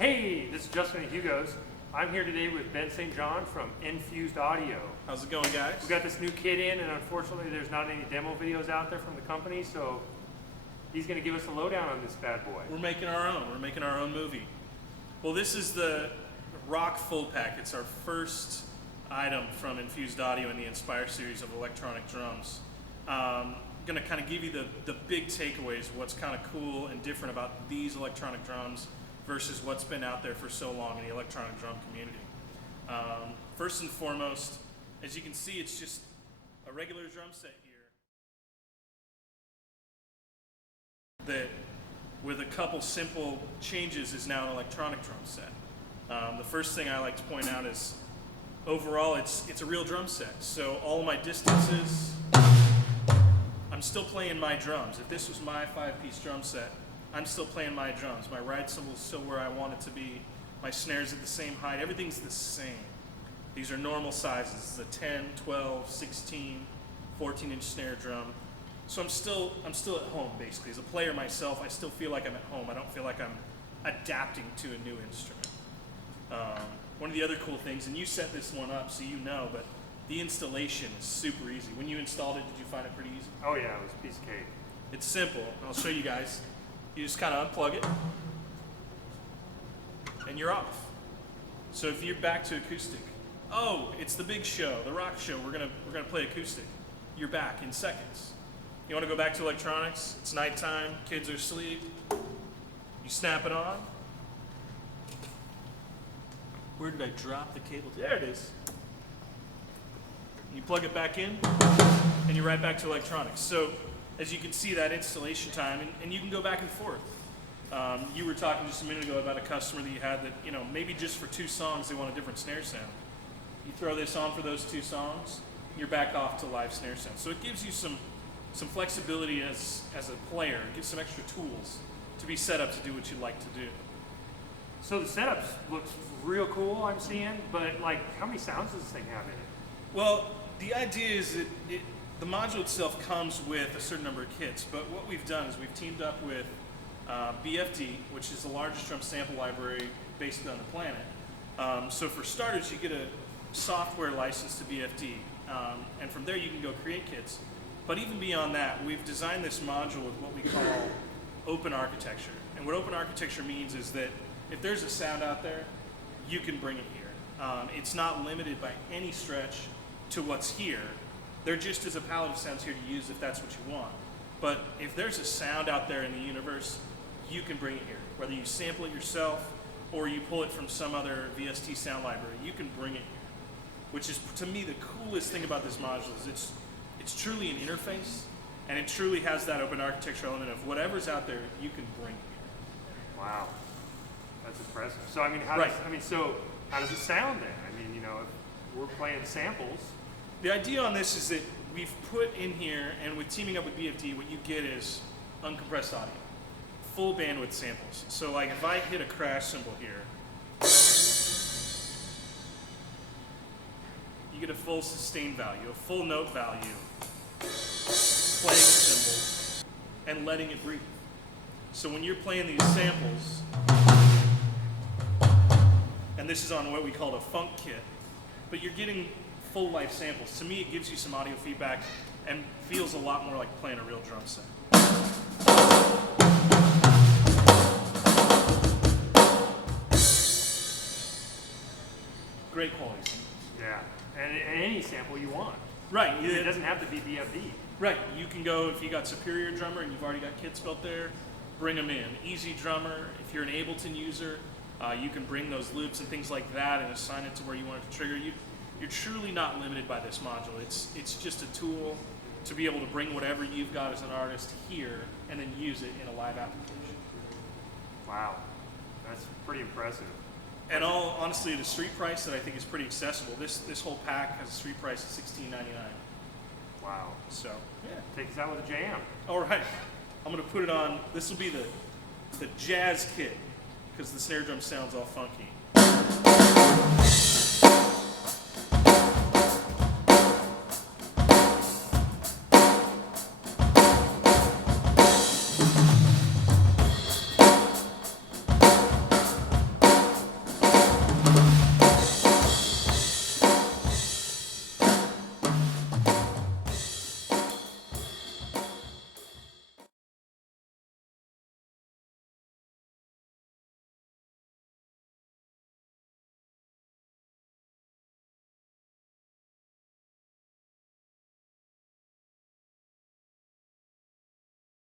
Hey, this is Justin at Hugo's. I'm here today with Ben St. John from Infused Audio. How's it going, guys? We got this new kit in, and unfortunately there's not any demo videos out there from the company, so he's going to give us a lowdown on this bad boy. We're making our own. We're making our own movie. Well, this is the Rock Full Pack. It's our first item from Infused Audio in the Nspire series of electronic drums. I'm going to kind of give you the big takeaways, what's kind of cool and different about these electronic drums versus what's been out there for so long in the electronic drum community. First and foremost, as you can see, it's just a regular drum set here that, with a couple simple changes, is now an electronic drum set. The first thing I like to point out is, overall, it's a real drum set. So all of my distances, I'm still playing my drums. If this was my 5-piece drum set, I'm still playing my drums. My ride cymbal is still where I want it to be. My snare's at the same height. Everything's the same. These are normal sizes. This is a 10, 12, 16, 14-inch snare drum. So I'm still at home, basically. As a player myself, I still feel like I'm at home. I don't feel like I'm adapting to a new instrument. One of the other cool things, and you set this one up so you know, but the installation is super easy. When you installed it, did you find it pretty easy? Oh yeah, it was a piece of cake. It's simple. I'll show you guys. You just kind of unplug it, and you're off. So if you're back to acoustic, oh, it's the big show, the rock show. We're gonna play acoustic. You're back in seconds. You want to go back to electronics? It's nighttime. Kids are asleep. You snap it on. Where did I drop the cable? There it is. You plug it back in, and you're right back to electronics. So, as you can see, that installation time, and you can go back and forth. You were talking just a minute ago about a customer that you had that, maybe just for 2 songs they want a different snare sound. You throw this on for those 2 songs, you're back off to live snare sound. So it gives you some flexibility as a player. It gives some extra tools to be set up to do what you'd like to do. So the setup looks real cool, I'm seeing, but like, how many sounds does this thing have in it? Well, the idea is that the module itself comes with a certain number of kits, but what we've done is we've teamed up with BFD, which is the largest drum sample library basically on the planet. So for starters, you get a software license to BFD, and from there you can go create kits. But even beyond that, we've designed this module with what we call open architecture. And what open architecture means is that if there's a sound out there, you can bring it here. It's not limited by any stretch to what's here. There just is a palette of sounds here to use if that's what you want. But if there's a sound out there in the universe, you can bring it here. Whether you sample it yourself or you pull it from some other VST sound library, you can bring it here. Which is, to me, the coolest thing about this module is it's truly an interface, and it truly has that open architecture element of whatever's out there, you can bring it here. Wow, that's impressive. So I mean, how does it sound then? I mean, if we're playing samples. The idea on this is that we've put in here, and with teaming up with BFD, what you get is uncompressed audio, full bandwidth samples. So like if I hit a crash cymbal here, you get a full sustain value, a full note value, playing cymbal, and letting it breathe. So when you're playing these samples, and this is on what we call a funk kit, but you're getting full life samples. To me, it gives you some audio feedback and feels a lot more like playing a real drum set. Great quality. Yeah, and any sample you want. Right. It doesn't have to be BFD. Right. You can go, if you got Superior Drummer and you've already got kits built there, bring them in. Easy Drummer, if you're an Ableton user, you can bring those loops and things like that and assign it to where you want it to trigger. You're truly not limited by this module. It's just a tool to be able to bring whatever you've got as an artist here and then use it in a live application. Wow, that's pretty impressive. And all honestly, at a street price that I think is pretty accessible. This whole pack has a street price of $16.99. Wow. So yeah, take us out with a jam. All right, I'm gonna put it on. This will be the jazz kit because the snare drum sounds all funky.